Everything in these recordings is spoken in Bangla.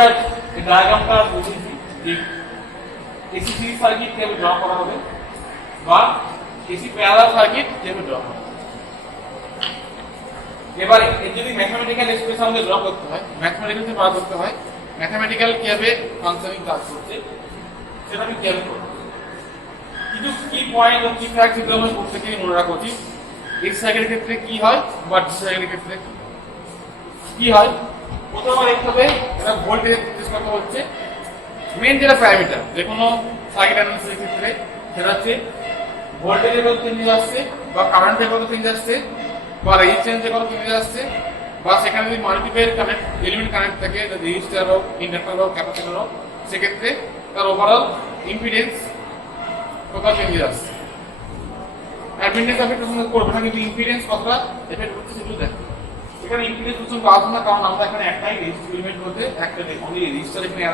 আমরা এই ডায়াগ্রামটা বুঝেছি যে এসি সিরিজ সার্কিট কিভাবে ড্র করা হবে বা এসি প্যারালাল সার্কিট কিভাবে ড্র করা হবে। এবারে যদি ম্যাথমেটিক্যাল এক্সপ্রেশন আমাদের ড্র করতে হয়, ম্যাথমেটিক্যাল বার করতে হয়, ম্যাথমেটিক্যাল কিভাবে ফাংশনিং কাজ করছে সেটা আমি কিভাবে করব। কিছু কি পয়েন্ট ও কি ফ্যাক্ট যেগুলো আমরা প্রত্যেকেই মনে রাখা উচিত। এক্স সার্কিটের ক্ষেত্রে কি হয় বা ডি সার্কিটের ক্ষেত্রে কি হয়। প্রথমে দেখতে হবে এটা ভোল্টেজ কথা হচ্ছে মেইন যেটা প্যারামিটার যে কোনো সার্কিট অ্যানালিসিসের ক্ষেত্রে সেটা হচ্ছে ভোল্টেজের কত চেঞ্জ আসছে বা কারেন্টের কত চেঞ্জ আসছে বা রেজিস্ট্যান্সের কত চেঞ্জ আসছে বা সেখানে যদি মাল্টিপল কানেক্ট এলিমেন্ট কানেক্ট থাকে রেজিস্টার হোক ইন্ডাক্টর হোক ক্যাপাসিটর হোক সেক্ষেত্রে তার ওভারঅল ইম্পিডেন্স কত চেঞ্জ আসছে। অ্যাডমিটেন্স এফেক্ট করবে না কিন্তু ইম্পিডেন্স কতটা এফেক্ট করছে সেগুলো দেখো। এখানে ইম্পিডেন্স প্রচুর কাজ না কারণ আমরা এখানে একটাই রেজিস্টর এলিমেন্ট বলতে একটা অনলি রেজিস্টার এখানে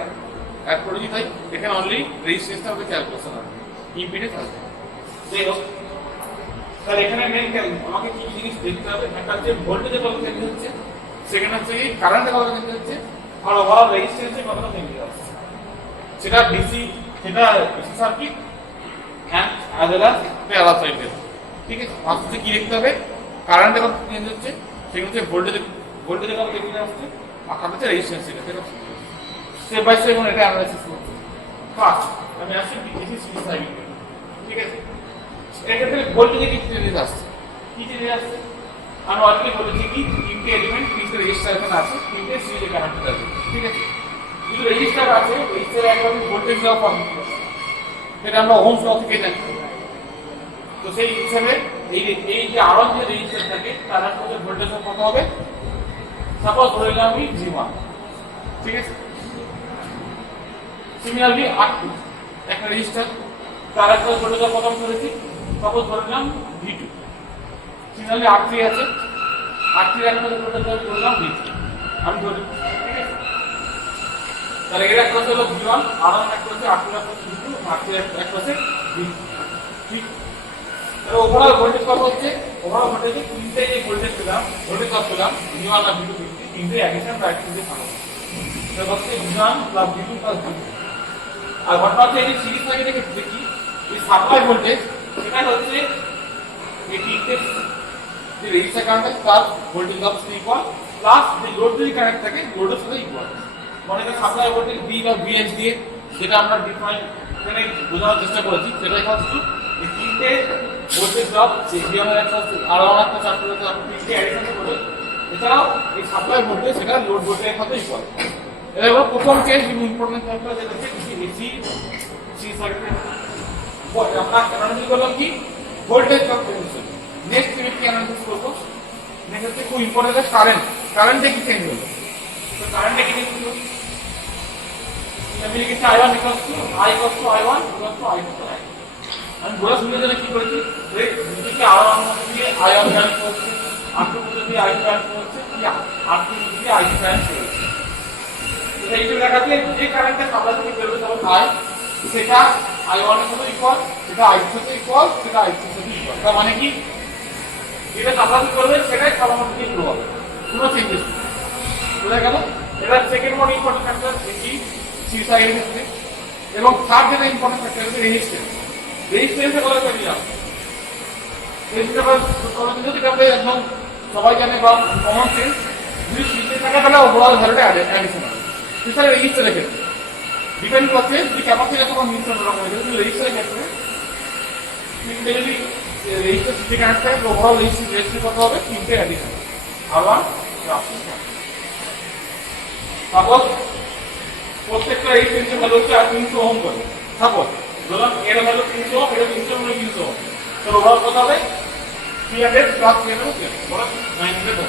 অ্যাড করেছি তাই এখানে অনলি রেজিস্ট্যান্সটা হবে ক্যালকুলেশন হবে ইম্পিডেন্স আসবে। যাই হোক তাহলে এখানে মেইন আমাকে কি জিনিস দেখতে হবে একটা হচ্ছে ভোল্টেজের কত চেঞ্জ হচ্ছে, সেকেন্ড হচ্ছে কি কারেন্টের কত চেঞ্জ হচ্ছে আর ওভারঅল রেজিস্ট্যান্সের কতটা চেঞ্জ হচ্ছে। সেটা ডিসি সেটা DC circuit and as well as parallel circuit. ঠিক আছে, ফার্স্টে কি দেখতে হবে কারেন্টের কত চেঞ্জ হচ্ছে, সেকেন্ড হচ্ছে ভোল্টেজের কত চেঞ্জ হচ্ছে আর থার্ড হচ্ছে রেজিস্ট্যান্স এটা স্টেপ বাই স্টেপ এটা অ্যানালাইসিস করতে। ফার্স্ট আমি আসছি ডিসি সিরিজ সার্কিট। ঠিক আছে, এক্ষেত্রে ভোল্টেজে কি চেঞ্জ আসছে, কি চেঞ্জ আসছে আমি অলরেডি বলেছি কি তিনটে এলিমেন্ট তিনটে রেজিস্টার এখানে আছে, তিনটে সিরিজে কানেক্টেড আছে। ঠিক আছে, যদি রেজিস্টার আছে রেজিস্টারে একভাবে ভোল্টেজ দেওয়া ফর্ম সেটা আমরা ওহমস ল থেকে জানি। তো সেই হিসাবে এই যে আরন যে রেজিস্টার থাকে তার মধ্যে ভোল্টেজ কত হবে, সাপোজ ধরে নিলাম আমি V1। ঠিক আছে, সিমিলারলি R2 একটা রেজিস্টার তার একটা ভোল্টেজ কত ধরেছি সাপোজ ধরে নিলাম V2। সিমিলারলি R3 আছে, R3 এর একটা ভোল্টেজ ধরলাম V3 আমি ধরি। ঠিক আছে, তাহলে এর একটা হলো V1 R1 একটা হচ্ছে R2 একটা হচ্ছে V2 R3 একটা হচ্ছে V3। ঠিক, তাহলে ওভারঅল ভোল্টেজ কত হচ্ছে, ওভারঅল ভোল্টেজে তিনটে যে ভোল্টেজ পেলাম ভোল্টেজ কত পেলাম V1 আর V2 তিনটে একই সাথে প্রাইসে সমান। তাহলে হচ্ছে V1 plus V2 plus V3। আর ঘটনা হচ্ছে এই সিরিজ সার্কিটের ক্ষেত্রে কি এই সাপ্লাই ভোল্টেজ সেটা হচ্ছে এই তিনটে যে রেজিস্টার কারেন্ট তার ভোল্টেজ অফ ইকুয়াল প্লাস যে লোড যদি কানেক্ট থাকে লোডের সাথে ইকুয়াল। মানে এটা সাপ্লাই ভোল্টেজ V বা VH দিয়ে যেটা আমরা ডিফাইন এখানে বোঝানোর চেষ্টা করেছি সেটাই হচ্ছে এই তিনটে ভোল্টেজ ড্রপ যে V1 এর একটা R1 একটা R2 একটা তিনটে অ্যাডিশন করে এছাড়াও এই সাপ্লাই ভোল্টেজ সেটা লোড ভোল্টেজের সাথে ইকুয়াল। এটা হলো প্রথম কেস ইম্পর্টেন্ট ফ্যাক্টর যেটা হচ্ছে এসি সি সার্কিট আমরা অ্যানালাইসিস করলাম কি ভোল্টেজ ড্রপ পজিশন। নেক্সট কি অ্যানালাইসিস করব, নেক্সট হচ্ছে খুব ইম্পর্টেন্ট কারেন্টে কি চেঞ্জ হলো। তো কারেন্টে কি চেঞ্জ হলো আমি লিখেছি I1 I I1 I2। আমি বলা শুনে জন্য কি করেছি যদি R1 দিয়ে I1 কারেন্ট করছে R2 যদি I2 কারেন্ট করছে R3 দিয়ে I2 কারেন্ট করছে। এই যে দেখাতে যে কারেন্টটা সাপ্লাই থেকে বের হবে তখন I সেটা I1 এর সাথে ইকুয়াল, সেটা I2 এর সাথে ইকুয়াল, সেটা I3 এর সাথে ইকুয়াল। তার মানে কি যেটা সাপ্লাই করবে সেটাই সাপ্লাই থেকে ফ্লো হবে, কোনো চেঞ্জেস নেই। বুঝা গেল? এটা second mode important factor AC C সাইডের ক্ষেত্রে। এবং থার্ড যেটা ইম্পর্টেন্ট ফ্যাক্টর হচ্ছে রেজিস্ট্যান্স। রেজিস্ট্যান্সে বলা যায় না রেজিস্ট্যান্স একদম সবাই জানে বা কমন সেন্স যদি সিরিজে থাকে তাহলে ওভারঅল ভ্যালুটা অ্যাডিশন হবে। স্পেশালি রেজিস্টারের ক্ষেত্রে ডিপেন্ড করছে যে ক্যাপাসিটর তখন মিশ্রণ রকম হয়ে যাবে। রেজিস্টারের ক্ষেত্রে তিনটে যদি রেজিস্টার সিরিজে কানেক্ট থাকে ওভারঅল রেজিস্টার কত হবে তিনটে অ্যাডিশন আবার সাপোজ প্রত্যেকটা রেজিস্ট্যান্সের ভ্যালু হচ্ছে 300 ওহম করে। সাপোজ ধরুন এর ভ্যালু 300 এটা 300 মানে 300 তো ওভারঅল কত হবে 300 প্লাস 300 900 হবে।